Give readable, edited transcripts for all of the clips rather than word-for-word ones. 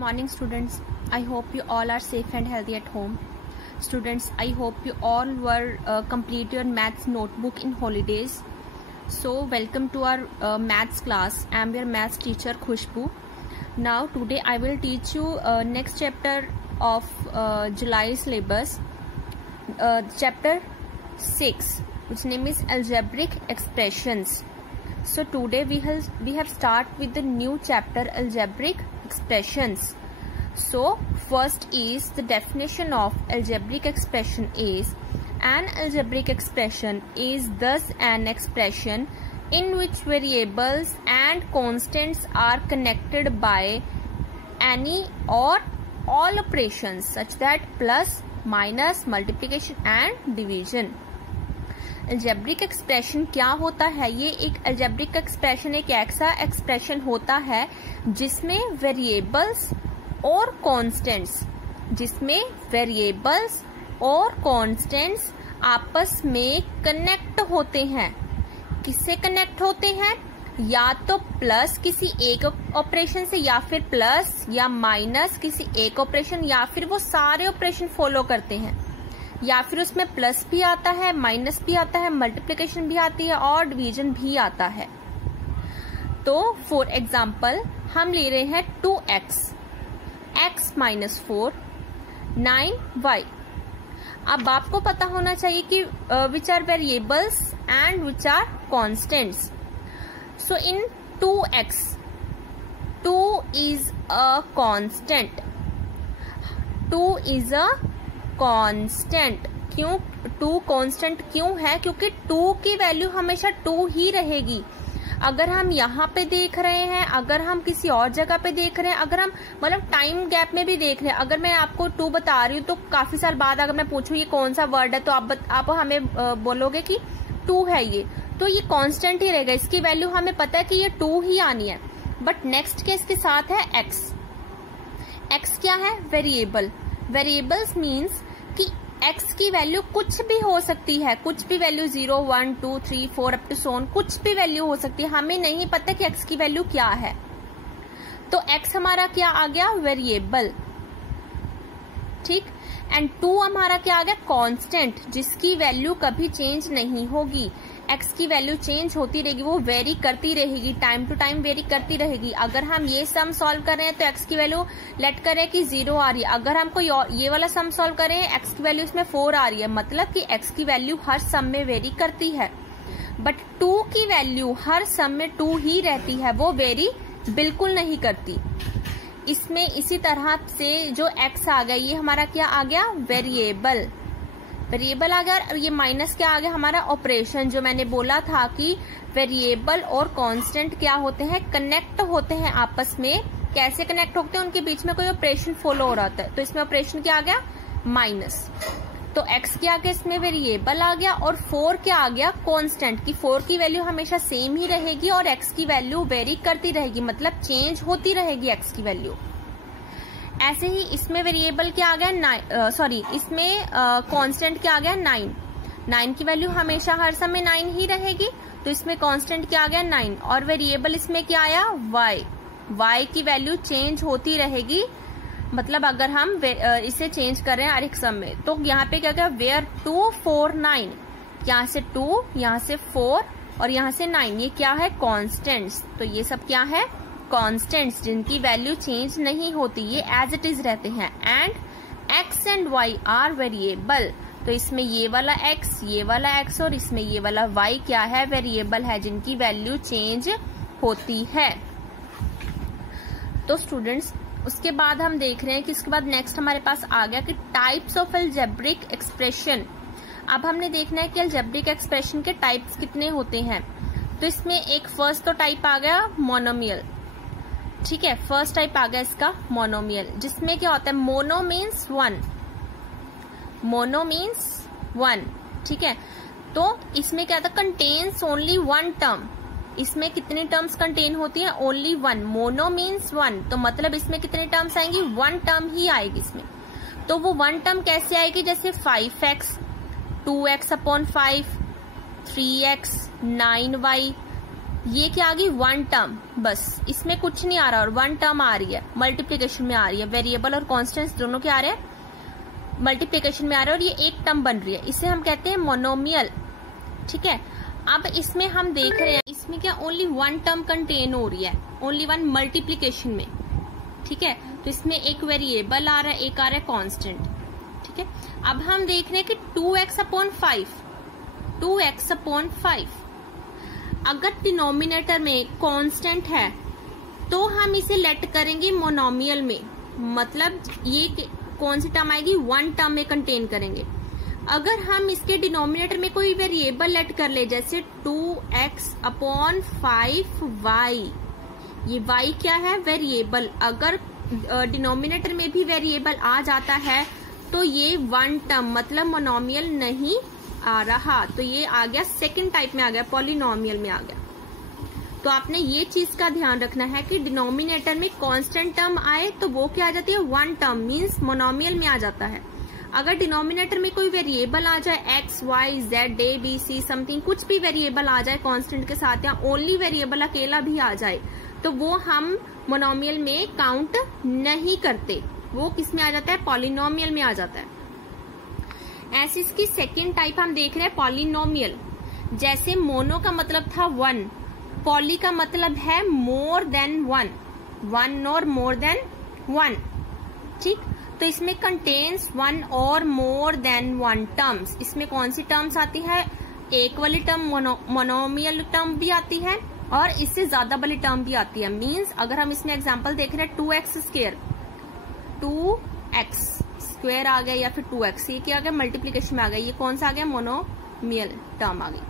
Morning students, I hope you all are safe and healthy at home. Students, I hope you all were complete your maths notebook in holidays. So welcome to our maths class. I am your maths teacher Khushbu. Now today I will teach you next chapter of July syllabus, chapter 6, which name is algebraic expressions. So today we have start with the new chapter algebraic expressions. So first is the definition of algebraic expression is an algebraic expression is thus an expression in which variables and constants are connected by any or all operations such that plus, minus, multiplication and division. Algebraic expression क्या होता है? ये एक algebraic expression एक ऐसा expression होता है जिसमें वेरिएबल्स और कॉन्स्टेंट्स आपस में कनेक्ट होते हैं. किससे कनेक्ट होते हैं? या तो प्लस किसी एक ऑपरेशन से, या फिर प्लस या माइनस किसी एक ऑपरेशन, या फिर वो सारे ऑपरेशन फॉलो करते हैं, या फिर उसमें प्लस भी आता है, माइनस भी आता है, मल्टीप्लिकेशन भी आती है और डिवीजन भी आता है. तो फॉर एग्जाम्पल हम ले रहे हैं 2x, x माइनस 4, 9y. अब आपको पता होना चाहिए कि which are variables and which are constants. So in 2x, 2 is a constant. 2 is a constant. क्यों 2 कांस्टेंट क्यों है? क्योंकि 2 की वैल्यू हमेशा 2 ही रहेगी. अगर हम यहाँ पे देख रहे हैं, अगर हम किसी और जगह पे देख रहे हैं, अगर हम मतलब टाइम गैप में भी देख रहे हैं, अगर मैं आपको 2 बता रही हूँ तो काफी साल बाद अगर मैं पूछूं ये कौन सा वर्ड है तो आप हमें बोलोगे कि 2 है ये, तो ये कांस्टेंट ही रहेगा. इसकी वैल्यू हमें पता है कि ये 2 ही आनी है. बट नेक्स्ट केस के साथ है x. x क्या है? वेरिएबल. वेरिएबल्स मीन्स कि x की वैल्यू कुछ भी हो सकती है, कुछ भी value 0, 1, 2, 3, 4 up to so on, कुछ भी वैल्यू हो सकती है. हमें नहीं पता कि x की वैल्यू क्या है. तो x हमारा क्या आ गया? वेरिएबल. ठीक. एंड 2 हमारा क्या आ गया? कांस्टेंट, जिसकी वैल्यू कभी चेंज नहीं होगी. x की वैल्यू चेंज होती रहेगी, वो वेरी करती रहेगी, टाइम टू टाइम वेरी करती रहेगी. अगर हम ये सम सॉल्व कर रहे हैं तो x की वैल्यू लेट करें कि 0 आ रही है. अगर हम कोई ये वाला सम सॉल्व कर रहे हैं, x की वैल्यू इसमें 4 आ रही है, मतलब कि x की वैल्यू हर सम में वेरी करती है. बट 2 की वैल्यू हर सम में 2 ही रहती है, वो वेरी बिल्कुल नहीं करती. इसमें इसी तरह से जो x आ गया, ये हमारा क्या आ गया? वेरिएबल. वेरिएबल आ गया. और ये माइनस क्या आ गया? हमारा ऑपरेशन. जो मैंने बोला था कि वेरिएबल और कांस्टेंट क्या होते हैं? कनेक्ट होते हैं आपस में. कैसे कनेक्ट होते हैं? उनके बीच में कोई ऑपरेशन फॉलो हो रहा होता है. तो इसमें ऑपरेशन क्या आ गया? माइनस. तो x क्या आ गया? इसमें वेरिएबल आ गया. और 4 क्या आ गया? कांस्टेंट. की 4 की वैल्यू हमेशा सेम ही रहेगी और x की वैल्यू वेरी करती रहेगी, मतलब चेंज होती रहेगी x की वैल्यू. ऐसे ही इसमें वेरिएबल क्या आ गया? इसमें कांस्टेंट क्या आ गया? 9. 9 की वैल्यू हमेशा हर समय 9 ही रहेगी, तो इसमें कांस्टेंट क्या आ गया? 9. और वेरिएबल इसमें क्या आया? y. y की वैल्यू चेंज होती रहेगी, मतलब अगर हम इसे चेंज कर रहे हैं हर एक सम में. तो यहाँ पे क्या गया? वेयर 2, 4, 9. यहाँ से 2, यहाँ से 4 और यहाँ से 9. ये क्या है? कॉन्स्टेंट्स. तो ये सब क्या है? कॉन्स्टेंट्स, जिनकी वैल्यू चेंज नहीं होती, ये एज इट इज रहते हैं. And x and y are variable. तो इसमें ये वाला x, ये वाला x और इसमें ये वाला y क्या है? वेरिएबल है, जिनकी वैल्यू चेंज होती है. तो स्टूडेंट्स, उसके बाद हम देख रहे हैं कि इसके बाद नेक्स्ट हमारे पास आ गया कि टाइप्स ऑफ अलजेब्रिक एक्सप्रेशन. अब हमने देखना है कि अलजेब्रिक एक्सप्रेशन के टाइप्स कितने होते हैं. तो इसमें एक फर्स्ट तो टाइप आ गया मोनोमियल. ठीक है, फर्स्ट टाइप आ गया इसका मोनोमियल, जिसमें क्या होता है? Mono means 1. Mono means 1. ठीक है. तो इसमें क्या था? Contains only 1 term. इसमें कितनी टर्म्स कंटेन होती है? ओनली 1. मोनो मीन्स 1, तो मतलब इसमें कितनी टर्म्स आएंगी? 1 टर्म ही आएगी इसमें. तो वो 1 टर्म कैसे आएगी? जैसे 5x, 2x upon 5, 3x, 9y, ये क्या आ गई, वन टर्म, बस इसमें कुछ नहीं आ रहा और वन टर्म आ रही है, मल्टीप्लीकेशन में आ रही है। वेरिएबल और कॉन्स्टेंट्स दोनों क्या आ रहे हैं, मल्टीप्लीकेशन में आ रहे हैं और ये एक टर्म बन रही है, इसे हम कहते हैं मोनोमियल। ठीक है, अब इसमें हम देख रहे हैं इसमें क्या ओनली वन टर्म कंटेन हो रही है, ओनली वन मल्टीप्लीकेशन में। ठीक है, तो इसमें एक वेरिएबल आ रहा है, एक आ रहा है कांस्टेंट। ठीक है, अब हम देख रहे हैं कि 2x/5, 2x/5 अगर डिनोमिनेटर में कांस्टेंट है तो हम इसे लेट करेंगे मोनोमियल में, मतलब ये कौन सी टर्म आएगी, वन टर्म में कंटेन करेंगे। अगर हम इसके डिनोमिनेटर में कोई वेरिएबल लेट कर ले, जैसे 2x/5y, ये y क्या है, वेरिएबल। अगर डिनोमिनेटर में भी वेरिएबल आ जाता है तो ये वन टर्म मतलब मोनोमियल नहीं आ रहा, तो ये आ गया सेकंड टाइप में आ गया, पॉलिनोमियल में आ गया। तो आपने ये चीज का ध्यान रखना है कि डिनोमिनेटर में कांस्टेंट टर्म आए तो वो क्या आ जाती है, वन टर्म, मींस मोनोमियल में आ जाता है। अगर डिनोमिनेटर में कोई वेरिएबल आ जाए, x, y, z, a, b, c something, कुछ भी वेरिएबल आ जाए कांस्टेंट के साथ, या ओनली वेरिएबल अकेला भी आ जाए, तो वो हम मोनोमियल में काउंट नहीं करते, वो किस में आ जाता है, पॉलिनोमियल में आ जाता है। ऐसी इसकी सेकेंड टाइप हम देख रहे हैं पॉलिनोमियल। जैसे मोनो का मतलब था वन, पॉली का मतलब है मोर देन वन, वन और मोर देन वन। ठीक, तो इसमें कंटेन्स वन और मोर देन वन टर्म्स। इसमें कौन सी टर्म्स आती है, एक वाली टर्म मोनोमियल टर्म भी आती है और इससे ज्यादा वाली टर्म भी आती है। मींस अगर हम इसमें एग्जांपल देख रहे हैं 2x², 2x² आ गया या फिर 2x, ये क्या आ गया, मल्टीप्लीकेशन में आ गया, ये कौन सा आ गया, मोनोमियल टर्म आ गई।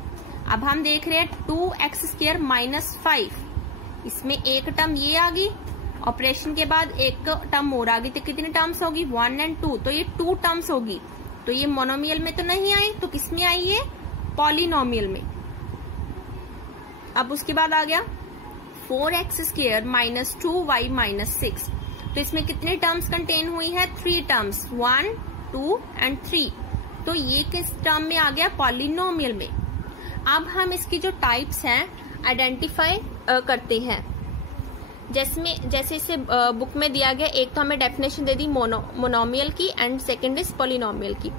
अब हम देख रहे हैं 2x² - 5, इसमें एक टर्म ये आ गई, ऑपरेशन के बाद एक टर्म और आ गई, तो कितनी टर्म्स होगी, 1 और 2, तो ये 2 टर्म्स होगी। तो ये मोनोमियल में तो नहीं आई, तो किस में आई, ये पॉलिनोमियल में। अब उसके बाद आ गया 4x² - 2y - 6, तो इसमें कितने टर्म्स कंटेन हुई है, 3 टर्म्स, 1, 2 एंड 3, तो ये किस टर्म में आ गया, पॉलिनोमियल में। अब हम इसकी जो टाइप्स हैं आइडेंटिफाई करते हैं। जैसे इसे बुक में दिया गया, एक तो हमें डेफिनेशन दे दी मोनोमियल की एंड सेकंड इज पॉलिनोमियल की।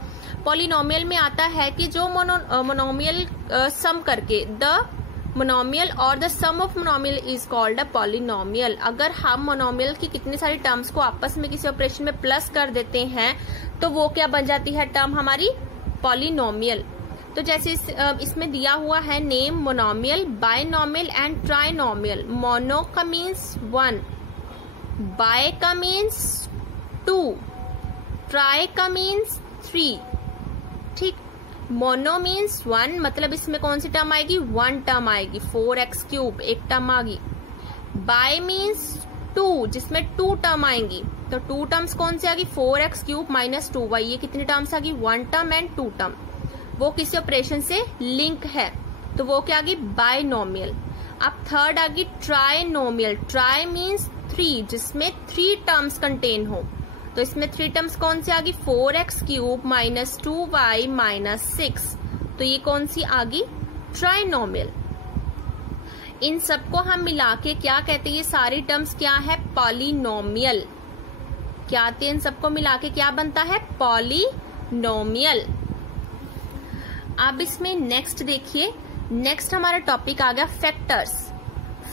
पॉलिनोमियल में आता है कि जो मोनोमियल सम करके, द मोनोमियल और the sum of monomial is called a polynomial. अगर हम मोनोमियल की कितनी सारी टर्म्स को आपस में किसी ऑपरेशन में प्लस कर देते हैं तो वो क्या बन जाती है, टर्म हमारी पॉलिनोमियल। तो जैसे इसमें दिया हुआ है name monomial, binomial and trinomial. Mono का मीन्स 1, बाय का मीन्स 2, ट्राई का मीन्स 3। ठीक, मोनो मीन्स 1, मतलब इसमें कौन सी टर्म आएगी, 1 टर्म आएगी, 4x³ एक टर्म आ गई। बाय मीन्स 2, जिसमें 2 टर्म आएंगी, तो 2 टर्म्स कौन सी आ गई, 4x³ - 2y, ये कितनी टर्म्स आ गई, 1 टर्म एंड 2 टर्म, वो किसी ऑपरेशन से लिंक है, तो वो क्या आ गई, बायनोमियल। अब थर्ड आ गई ट्राइनोमियल। ट्राई मीन्स 3, जिसमें 3 टर्म्स कंटेन हो, तो इसमें 3 टर्म्स कौन सी आ गई, 4x³ - 2y - 6, तो ये कौन सी आ गई, ट्राइनोमियल। इन सबको हम मिला के क्या कहते हैं, ये सारी टर्म्स क्या है, पॉलिनोमियल। क्या आते हैं, इन सबको मिला के क्या बनता है, पॉलिनोमियल। अब इसमें नेक्स्ट देखिए, नेक्स्ट हमारा टॉपिक आ गया फैक्टर्स,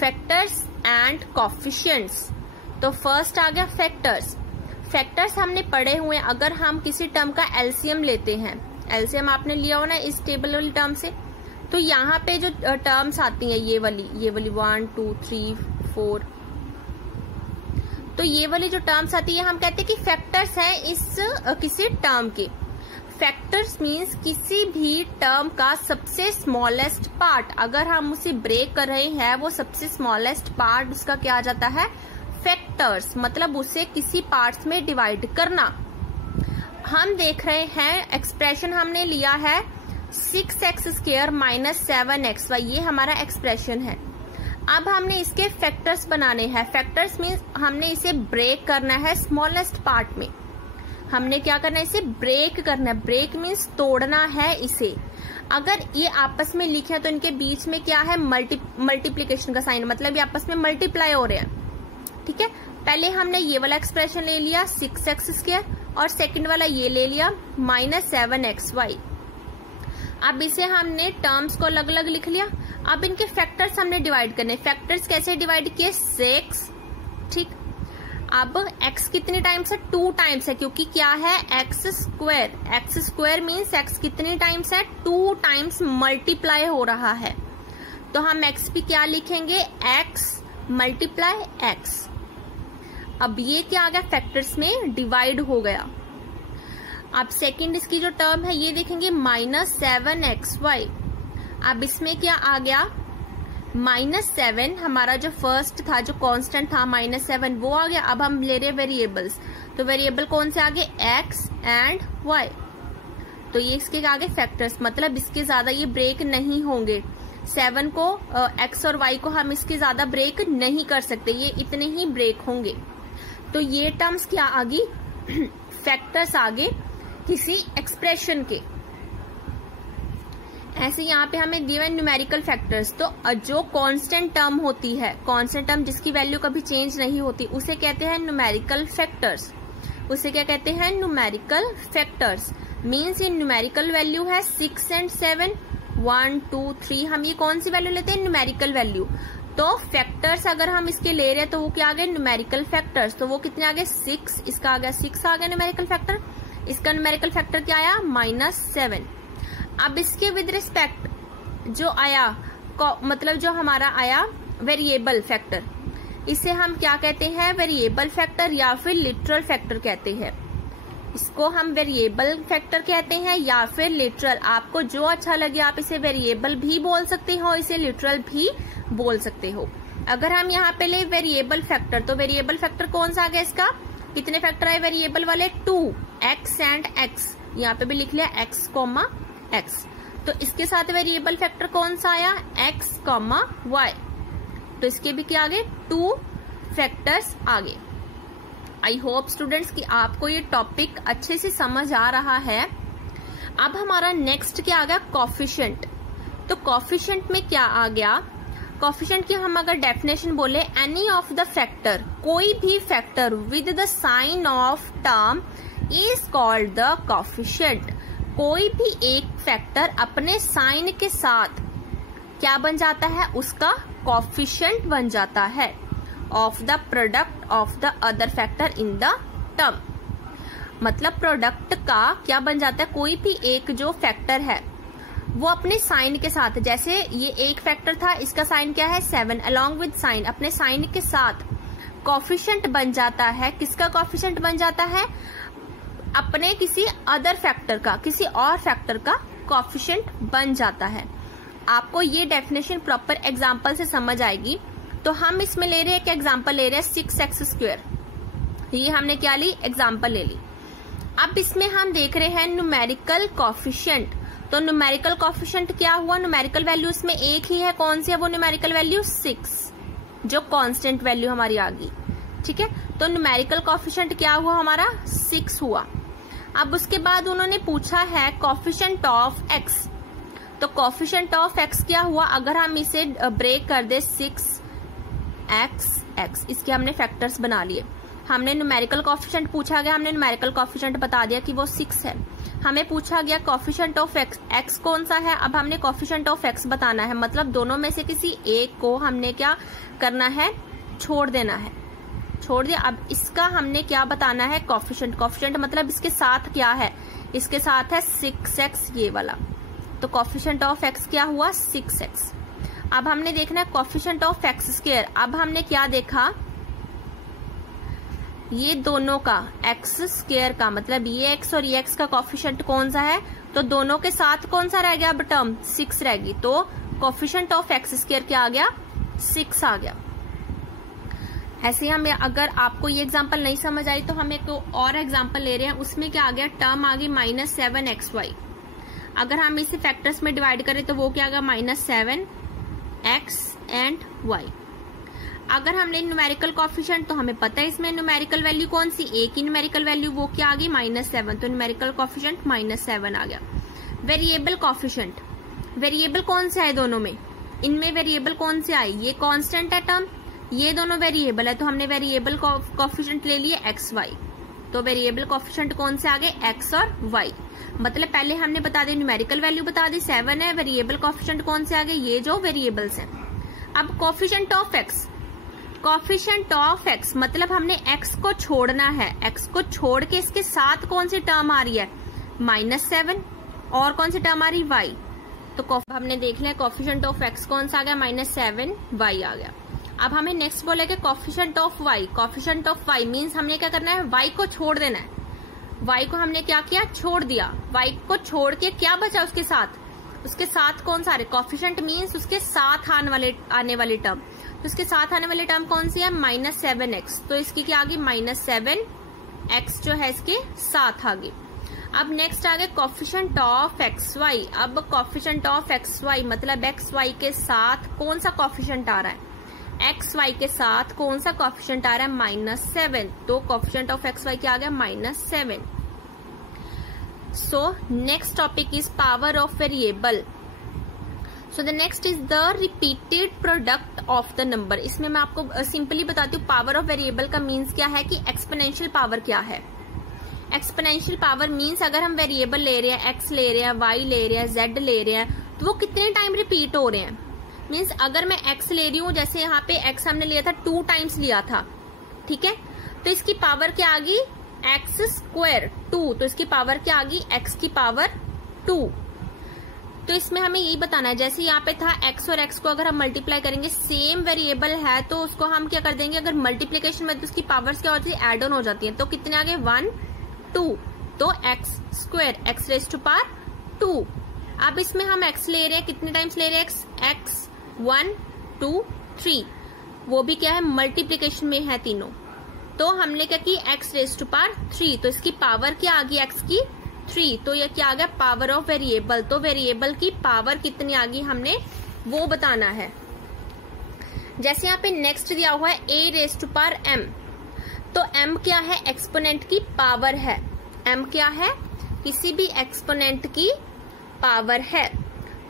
फैक्टर्स एंड कोफिशिएंट्स। तो फर्स्ट आ गया फैक्टर्स। फैक्टर्स हमने पढ़े हुए, अगर हम किसी टर्म का एलसीएम लेते हैं, एलसीएम आपने लिया हो ना इस टेबल वाली टर्म से, तो यहाँ पे जो टर्म्स आती हैं ये वाली 1, 2, 3, 4, तो ये वाली जो टर्म्स आती है हम कहते हैं कि फैक्टर्स हैं इस किसी टर्म के। फैक्टर्स मीन्स किसी भी टर्म का सबसे स्मॉलेस्ट पार्ट, अगर हम उसे ब्रेक कर रहे हैं, वो सबसे स्मॉलेस्ट पार्ट उसका क्या आ जाता है, फैक्टर्स, मतलब उसे किसी पार्ट्स में डिवाइड करना। हम देख रहे हैं एक्सप्रेशन हमने लिया है 6x² - 7xy, ये हमारा एक्सप्रेशन है। अब हमने इसके फैक्टर्स बनाने हैं। फैक्टर्स मीन्स हमने इसे ब्रेक करना है स्मॉलेस्ट पार्ट में। हमने क्या करना है, इसे ब्रेक करना है। ब्रेक मीन्स तोड़ना है इसे। अगर ये आपस में लिखे तो इनके बीच में क्या है, मल्टीप्लीकेशन का साइन, मतलब ये आपस में मल्टीप्लाई हो रहे हैं। ठीक है, पहले हमने ये वाला एक्सप्रेशन ले लिया 6x² और सेकंड वाला ये ले लिया -7xy। अब इसे हमने टर्म्स को अलग अलग लिख लिया। अब इनके फैक्टर्स हमने डिवाइड करने। फैक्टर्स कैसे डिवाइड किए, 6। ठीक, अब x कितने टाइम्स है, 2 टाइम्स है, क्योंकि क्या है x²। x² मीन्स x कितने टाइम्स है, 2 टाइम्स मल्टीप्लाई हो रहा है। तो हम x भी क्या लिखेंगे, x मल्टीप्लाई x। अब ये क्या आ गया, फैक्टर्स में डिवाइड हो गया। अब सेकंड इसकी जो टर्म है ये देखेंगे -7xy। अब इसमें क्या आ गया, -7 हमारा जो फर्स्ट था, जो कांस्टेंट था -7, वो आ गया। अब हम ले रहे वेरिएबल्स, तो वेरिएबल कौन से आगे, x एंड y। तो ये इसके आगे फैक्टर्स, मतलब इसके ज्यादा ये ब्रेक नहीं होंगे। 7 को x और y को हम इसके ज्यादा ब्रेक नहीं कर सकते, ये इतने ही ब्रेक होंगे। तो ये टर्म्स क्या आ गई, फैक्टर्स आगे किसी एक्सप्रेशन के। ऐसे यहाँ पे हमें गिवन न्यूमेरिकल फैक्टर्स, तो जो कांस्टेंट टर्म होती है, कांस्टेंट टर्म जिसकी वैल्यू कभी चेंज नहीं होती, उसे कहते हैं न्यूमेरिकल फैक्टर्स। उसे क्या कहते हैं, न्यूमेरिकल फैक्टर्स। मीन्स ये न्यूमेरिकल वैल्यू है 6 एंड 7, 1 2 3, हम ये कौन सी वैल्यू लेते हैं, न्यूमेरिकल वैल्यू। तो फैक्टर्स अगर हम इसके ले रहे हैं तो वो क्या आ गए, न्यूमेरिकल फैक्टर्स। तो वो कितने आ गए, 6, इसका आ गया 6 आ गया न्यूमेरिकल फैक्टर। इसका न्यूमेरिकल फैक्टर क्या आया, -7। अब इसके विद रिस्पेक्ट जो आया, मतलब जो हमारा आया वेरिएबल फैक्टर, इसे हम क्या कहते हैं, वेरिएबल फैक्टर या फिर लिटरल फैक्टर कहते हैं। इसको हम वेरिएबल फैक्टर कहते हैं या फिर लिटरल, आपको जो अच्छा लगे। आप इसे वेरिएबल भी बोल सकते हो, इसे लिटरल भी बोल सकते हो। अगर हम यहाँ पे ले वेरिएबल फैक्टर, तो वेरिएबल फैक्टर कौन सा आ गया, इसका कितने फैक्टर आए वेरिएबल वाले, 2, x एंड x। यहाँ पे भी लिख लिया x, x। तो इसके साथ वेरिएबल फैक्टर कौन सा आया, x, y। तो इसके भी क्या आगे, 2 फैक्टर्स आगे। आई होप स्टूडेंट्स कि आपको ये टॉपिक अच्छे से समझ आ रहा है। अब हमारा नेक्स्ट क्या आ गया, कोफिशिएंट। तो कोफिशिएंट में क्या आ गया, कोफिशिएंट की हम अगर डेफिनेशन बोले, एनी ऑफ द फैक्टर, कोई भी factor with the sign of term is called the coefficient. कोई भी एक फैक्टर अपने साइन के साथ क्या बन जाता है, उसका कोफिशिएंट बन जाता है, of the product of the other factor in the term. मतलब प्रोडक्ट का क्या बन जाता है, कोई भी एक जो फैक्टर है वो अपने साइन के साथ, जैसे ये एक फैक्टर था, इसका साइन क्या है 7, अलॉन्ग विद साइन, अपने साइन के साथ कोफिशिएंट बन जाता है। किसका कोफिशिएंट बन जाता है, अपने किसी अदर फैक्टर का, किसी और फैक्टर का कोफिशिएंट बन जाता है। आपको ये डेफिनेशन प्रॉपर एग्जांपल से समझ आएगी। तो हम इसमें ले रहे हैं, एक एग्जांपल ले रहे हैं 6x²। ये हमने क्या ली, एग्जांपल ले ली। अब इसमें हम देख रहे हैं न्यूमेरिकल कोफिशिएंट। तो न्यूमेरिकल कोफिशिएंट क्या हुआ, न्यूमेरिकल वैल्यू इसमें एक ही है, कौन सी है वो न्यूमेरिकल वैल्यू 6, जो कांस्टेंट वैल्यू हमारी आ गई। ठीक है, तो न्यूमेरिकल कोफिशिएंट क्या हुआ हमारा, 6 हुआ। अब उसके बाद उन्होंने पूछा है कोफिशिएंट ऑफ x। तो कोफिशिएंट ऑफ x क्या हुआ, अगर हम इसे ब्रेक कर दे 6x, इसके हमने फैक्टर्स बना लिए। हमने न्यूमेरिकल कोफिशिएंट पूछा गया, हमने न्यूमेरिकल कोफिशिएंट बता दिया कि वो 6 है। हमें पूछा गया कोफिशिएंट ऑफ x कौन सा है, अब हमने कोफिशिएंट ऑफ x बताना है। मतलब दोनों में से किसी एक को हमने क्या करना है, छोड़ देना है, छोड़ दिया। अब इसका हमने क्या बताना है, कोफिशिएंट। कोफिशिएंट मतलब इसके साथ क्या है, इसके साथ है 6x, ये वाला। तो कोफिशिएंट ऑफ x क्या हुआ, 6x। अब हमने देखना है कोफिशिएंट ऑफ x²। अब हमने क्या देखा, ये दोनों का x² का, मतलब ये x और ये x का कोफिशिएंट कौन सा है, तो दोनों के साथ कौन सा रह गया, अब टर्म 6 रहेगी। तो कोफिशिएंट ऑफ x² क्या आ गया, 6 आ गया। ऐसे हम, अगर आपको ये एग्जांपल नहीं समझ आई तो हम एक और एग्जांपल ले रहे हैं। उसमें क्या आ गया, टर्म आ गई -7xy। अगर हम इसे फैक्टर्स में डिवाइड करें तो वो क्या आ गया, -7x एंड y। अगर हमने न्यूमेरिकल कॉफिशिएंट, तो हमें पता है इसमें न्यूमेरिकल वैल्यू कौन सी, ए की न्यूमेरिकल वैल्यू, वो क्या आ गई -7, तो न्यूमेरिकल कॉफिशिएंट -7 आ गया। वेरिएबल कॉफिशिएंट, वेरिएबल कौन से आए दोनों में, इनमें वेरिएबल कौन से आए, ये कांस्टेंट है टर्म, ये दोनों वेरिएबल है, तो हमने वेरिएबल कॉफिशिएंट ले लिए एक्स वाई, तो वेरिएबल कॉफिशिएंट कौन से आ गए, एक्स और वाई। मतलब पहले हमने बता दी न्यूमेरिकल वैल्यू बता दी 7 है, वेरिएबल कॉफिशिएंट कौन से आ गए, ये जो वेरिएबल्स हैं। अब coefficient of x, coefficient of x मतलब हमने एक्स को छोड़ना है, एक्स को छोड़ के इसके साथ कौन सी टर्म आ रही है, -7, और कौन सी टर्म आ रही, वाई। तो हमने देख लिया कॉफिशिएंट ऑफ एक्स कौन सा आ गया, -7, वाई आ गया। अब हमें नेक्स्ट बोलेगा coefficient of y, coefficient of y means हमने क्या करना है, वाई को छोड़ देना है, वाई को हमने क्या किया, छोड़ दिया, वाई को छोड़ के क्या बचा उसके साथ, उसके साथ कौन सा आ रहा है, कॉफिशिएंट मीन्स उसके साथ आने वाली टर्म, तो इसके साथ आने वाली टर्म कौन सी है, -7x, तो इसकी क्या आ गई, -7x जो है इसके साथ आ गई। अब नेक्स्ट आ गया कॉफिशिएंट ऑफ एक्स वाई। अब कॉफिशिएंट ऑफ एक्स वाई मतलब एक्स वाई के साथ कौन सा कॉफिशिएंट आ रहा है, एक्स वाई के साथ कौन सा कॉफिशिएंट आ रहा है, -7, तो कॉफिशिएंट ऑफ एक्स वाई क्या आ गया, -7। So next topic is power of variable. So the next is the repeated product of the number. इसमें मैं आपको सिंपली बताती हूँ पावर ऑफ वेरिएबल का मीन्स क्या है कि एक्सपोनेंशियल पावर क्या है। एक्सपोनेंशियल पावर मीन्स अगर हम वेरिएबल ले रहे हैं, एक्स ले रहे हैं, वाई ले रहे हैं, जेड ले रहे हैं, तो वो कितने टाइम रिपीट हो रहे हैं। मीन्स अगर मैं एक्स ले रही हूँ, जैसे यहाँ पे एक्स हमने लिया था 2 टाइम्स लिया था, ठीक है, तो इसकी पावर क्या आ गई, एक्स स्क्वायर 2, तो इसकी पावर क्या आ गई, एक्स की पावर 2। तो इसमें हमें यही बताना है, जैसे यहाँ पे था एक्स और एक्स को अगर हम मल्टीप्लाई करेंगे, सेम वेरिएबल है तो उसको हम क्या कर देंगे, अगर मल्टीप्लीकेशन में तो उसकी पावर्स क्या होती है, एड ऑन हो जाती है, तो कितने आ गए 1 2, तो x square x raise to power 2। अब इसमें हम एक्स ले रहे हैं, कितने टाइम्स ले रहे हैं, एक्स 1 2 3, वो भी क्या है मल्टीप्लीकेशन में है तीनों, तो हमने क्या की एक्स रेज टू पावर 3, तो इसकी पावर क्या आ गई एक्स की 3, तो ये क्या आ गया पावर ऑफ वेरिएबल। तो वेरिएबल की पावर कितनी आ गई हमने वो बताना है। जैसे यहाँ पे नेक्स्ट दिया हुआ है a raise to power m, तो m क्या है, एक्सपोनेंट की पावर है, m क्या है, किसी भी एक्सपोनेंट की पावर है।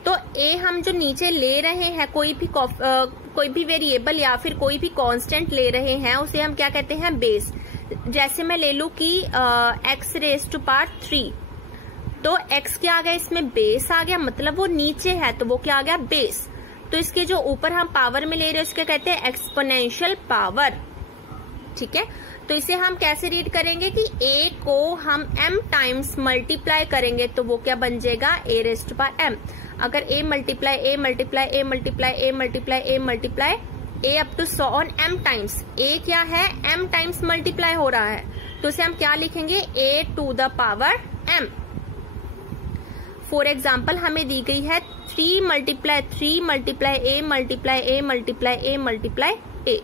तो a हम जो नीचे ले रहे हैं, कोई भी वेरिएबल या फिर कोई भी कांस्टेंट ले रहे हैं, उसे हम क्या कहते हैं, बेस। जैसे मैं ले लू कि x रेज टू पावर 3, तो x क्या आ गया, इसमें बेस आ गया, मतलब वो नीचे है तो वो क्या आ गया, बेस। तो इसके जो ऊपर हम पावर में ले रहे हैं उसके कहते हैं एक्सपोनेंशियल पावर, ठीक है। तो इसे हम कैसे रीड करेंगे कि a को हम m टाइम्स मल्टीप्लाई करेंगे तो वो क्या बन जाएगा, a raise to power m। अगर a multiply a multiply a multiply a multiply a multiply a up to 100 on m times, a क्या है, m टाइम्स मल्टीप्लाई हो रहा है, तो इसे हम क्या लिखेंगे, a to the power m। For example हमें दी गई है 3 multiply 3 multiply a multiply a multiply a multiply a।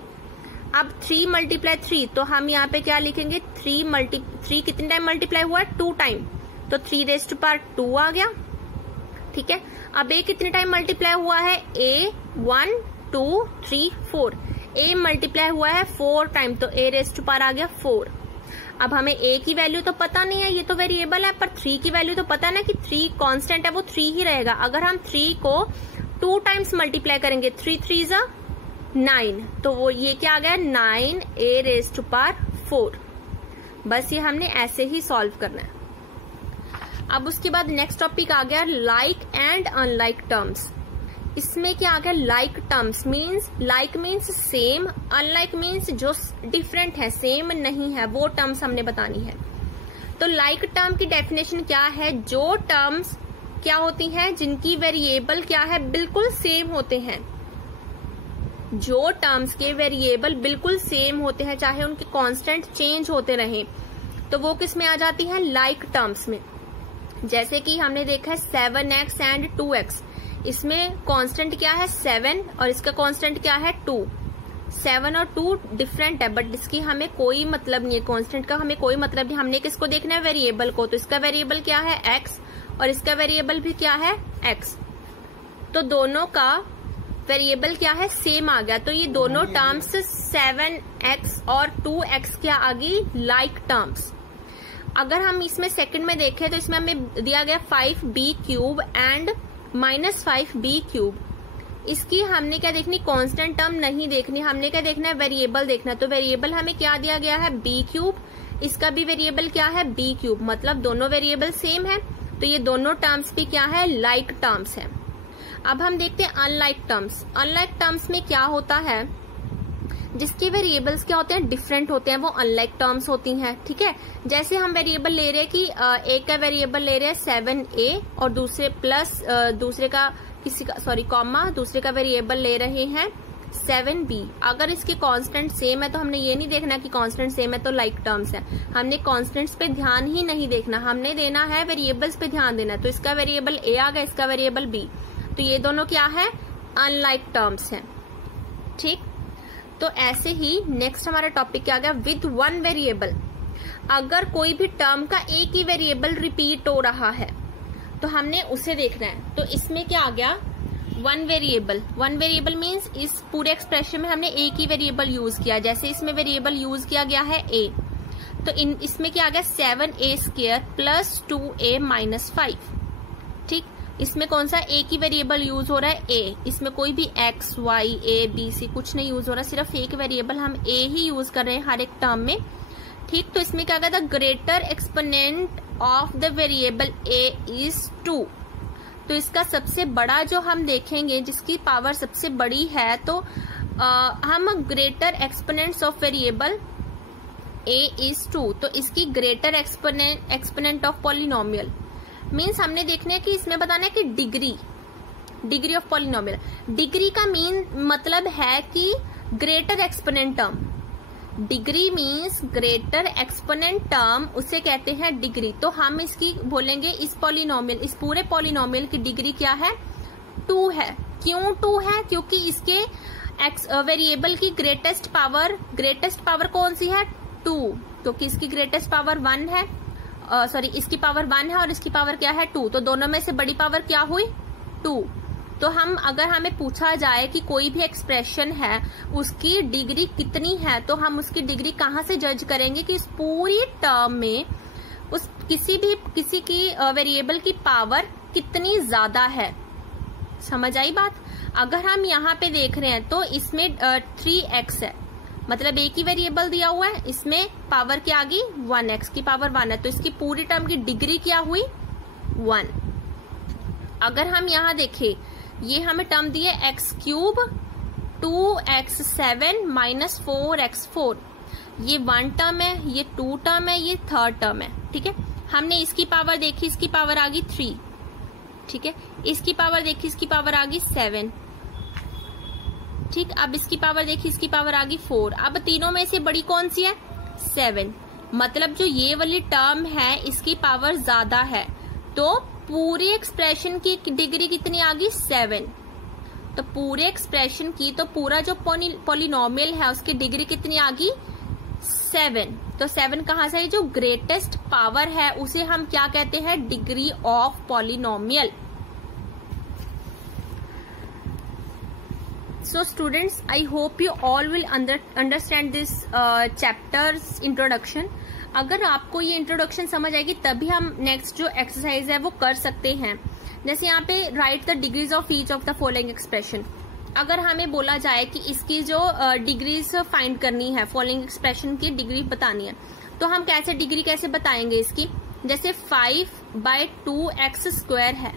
अब 3 मल्टीप्लाई 3, तो हम यहाँ पे क्या लिखेंगे, 3 कितने टाइम मल्टीप्लाई हुआ है, 2 टाइम, तो 3 रेज टू पावर 2 आ गया, ठीक है। अब a कितने टाइम मल्टीप्लाई हुआ है, a 1 2 3 4, a मल्टीप्लाई हुआ है 4 टाइम, तो a रेज टू पावर आ गया 4। अब हमें a की वैल्यू तो पता नहीं है, ये तो वेरिएबल है, पर 3 की वैल्यू तो पता ना कि 3 कांस्टेंट है, वो 3 ही रहेगा। अगर हम 3 को 2 टाइम्स मल्टीप्लाई करेंगे, 3 3 जा 9, तो वो ये क्या आ गया, 9 a रेज टू पावर 4। बस ये हमने ऐसे ही सॉल्व करना है। अब उसके बाद नेक्स्ट टॉपिक आ गया लाइक एंड अनलाइक टर्म्स। इसमें क्या आ गया, like terms means, like means same, unlike means जो डिफरेंट है, सेम नहीं है, वो टर्म्स हमने बतानी है। तो लाइक टर्म की डेफिनेशन क्या है, जो टर्म्स क्या होती हैं, जिनकी वेरिएबल क्या है, बिल्कुल सेम होते हैं। जो टर्म्स के वेरिएबल बिल्कुल सेम होते हैं, चाहे उनके कांस्टेंट चेंज होते रहें, तो वो किस में आ जाती है, लाइक टर्म्स में। जैसे कि हमने देखा है 7x एंड 2x, इसमें कांस्टेंट क्या है 7 और इसका कांस्टेंट क्या है 2। 7 और 2 डिफरेंट है, बट इसकी हमें कोई मतलब नहीं है, कांस्टेंट का हमें कोई मतलब नहीं। हमने किसको देखना है, वेरिएबल को, तो इसका वेरिएबल क्या है x और इसका वेरिएबल भी क्या है x। तो दोनों का वेरिएबल क्या है, सेम आ गया। तो ये दोनों टर्म्स 7x और 2x क्या आ गई, लाइक टर्म्स। अगर हम इसमें सेकंड में देखें तो इसमें हमें दिया गया 5b³ एंड -5b³। इसकी हमने क्या देखनी, कांस्टेंट टर्म नहीं देखनी, हमने क्या देखना है, वेरिएबल देखना। तो वेरिएबल हमें क्या दिया गया है, b³। इसका भी वेरिएबल क्या है, b³, मतलब दोनों वेरिएबल सेम है। तो ये दोनों टर्म्स भी क्या है, लाइक टर्म्स है। अब हम देखते हैं अनलाइक टर्म्स। अनलाइक टर्म्स में क्या होता है, जिसके वेरिएबल्स क्या होते हैं, डिफरेंट होते हैं, वो अनलाइक टर्म्स होती हैं। ठीक है, जैसे हम वेरिएबल ले रहे हैं कि एक का वेरिएबल ले रहे हैं 7a और दूसरे प्लस दूसरे का किसी का कॉमा दूसरे का वेरिएबल ले रहे हैं 7b। अगर इसके कांस्टेंट सेम है तो हमने ये नहीं देखना कि कांस्टेंट सेम है तो लाइक टर्म्स है, हमने कांस्टेंट्स पे ध्यान ही नहीं देखना, हमने देना है वेरिएबल्स पे ध्यान देना। तो इसका वेरिएबल a आ गया, इसका वेरिएबल b, तो ये दोनों क्या है, अनलाइक टर्म्स है। ठीक, तो ऐसे ही नेक्स्ट हमारा टॉपिक क्या आ गया, विद वन वेरिएबल। अगर कोई भी टर्म का एक ही वेरिएबल रिपीट हो रहा है तो हमने उसे देखना है। तो इसमें क्या आ गया, one variable. One variable means इस पूरे एक्सप्रेशन में हमने एक ही वेरिएबल यूज किया। जैसे इसमें वेरिएबल यूज किया गया है a, तो इसमें क्या आ गया, 7a² प्लस 2a माइनस 5। ठीक, इसमें कौन सा एक ही वेरिएबल यूज हो रहा है, a। इसमें कोई भी x, y, a, b, c कुछ नहीं यूज हो रहा, सिर्फ एक वेरिएबल हम a ही यूज कर रहे हैं हर एक टर्म में। ठीक, तो इसमें क्या गया था, greater exponent of the variable a is 2। तो इसका सबसे बड़ा जो हम देखेंगे, जिसकी पावर सबसे बड़ी है, तो हम greater exponents of variable a is 2। तो इसकी greater exponent of polynomial means हमने देखना है कि इसमें बताना है कि डिग्री ऑफ पॉलिनोमियल। डिग्री का मतलब है कि greater exponent term. Degree means greater exponent term, उसे कहते हैं डिग्री। तो हम इसकी बोलेंगे, इस पॉलिनोमियल, इस पूरे पॉलिनोमियल की डिग्री क्या है, 2 है। क्यों 2 है, क्योंकि इसके वेरिएबल की ग्रेटेस्ट पावर कौन सी है, 2। क्योंकि इसकी ग्रेटेस्ट पावर 1 है, इसकी पावर 1 है और इसकी पावर क्या है, 2। तो दोनों में से बड़ी पावर क्या हुई, 2। तो अगर हमें पूछा जाए कि कोई भी एक्सप्रेशन है उसकी डिग्री कितनी है, तो हम उसकी डिग्री कहाँ से जज करेंगे कि इस पूरी टर्म में किसी की वेरिएबल की पावर कितनी ज्यादा है। समझ आई बात। अगर हम यहाँ पे देख रहे हैं तो इसमें 3x है, मतलब एक ही वेरिएबल दिया हुआ है, इसमें पावर क्या आ गई, 1x की पावर 1 है, तो इसकी पूरी टर्म की डिग्री क्या हुई, 1। अगर हम यहाँ देखें, ये हमें टर्म दी है x³ 2x7 माइनस 4x4। ये 1 टर्म है, ये 2 टर्म है, ये 3rd टर्म है। ठीक है, हमने इसकी पावर देखी, इसकी पावर आ गई 3। ठीक है, इसकी पावर देखी, इसकी पावर आ गई 7। ठीक, अब इसकी पावर देखी, इसकी पावर आ गई 4। अब तीनों में से बड़ी कौन सी है, 7। मतलब जो ये वाली टर्म है इसकी पावर ज्यादा है, तो पूरी एक्सप्रेशन की डिग्री कितनी आ गई, 7। तो पूरे एक्सप्रेशन की, तो पूरा जो पॉलिनोमियल है उसकी डिग्री कितनी आ गई, 7। तो 7 कहाँ से, जो ग्रेटेस्ट पावर है उसे हम क्या कहते हैं, degree of polynomial. So students, I hope you all will understand this chapter's introduction. अगर आपको ये इंट्रोडक्शन समझ आएगी तभी हम नेक्स्ट जो एक्सरसाइज है वो कर सकते हैं। जैसे यहाँ पे right the degrees of each of the following expression. अगर हमें बोला जाए कि इसकी जो डिग्रीज फाइंड करनी है, फॉलोइंग एक्सप्रेशन की डिग्री बतानी है, तो हम डिग्री कैसे बताएंगे इसकी। जैसे 5/2x² है,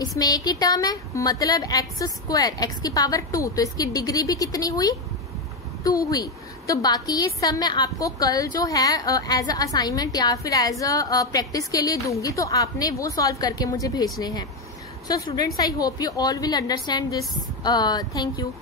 इसमें एक ही टर्म है, मतलब x², x की पावर 2, तो इसकी डिग्री भी कितनी हुई, 2 हुई। तो बाकी ये सब मैं आपको कल जो है एज अ असाइनमेंट या फिर एज अ प्रैक्टिस के लिए दूंगी, तो आपने वो सॉल्व करके मुझे भेजने हैं। So students, I hope you all will understand this. Thank you.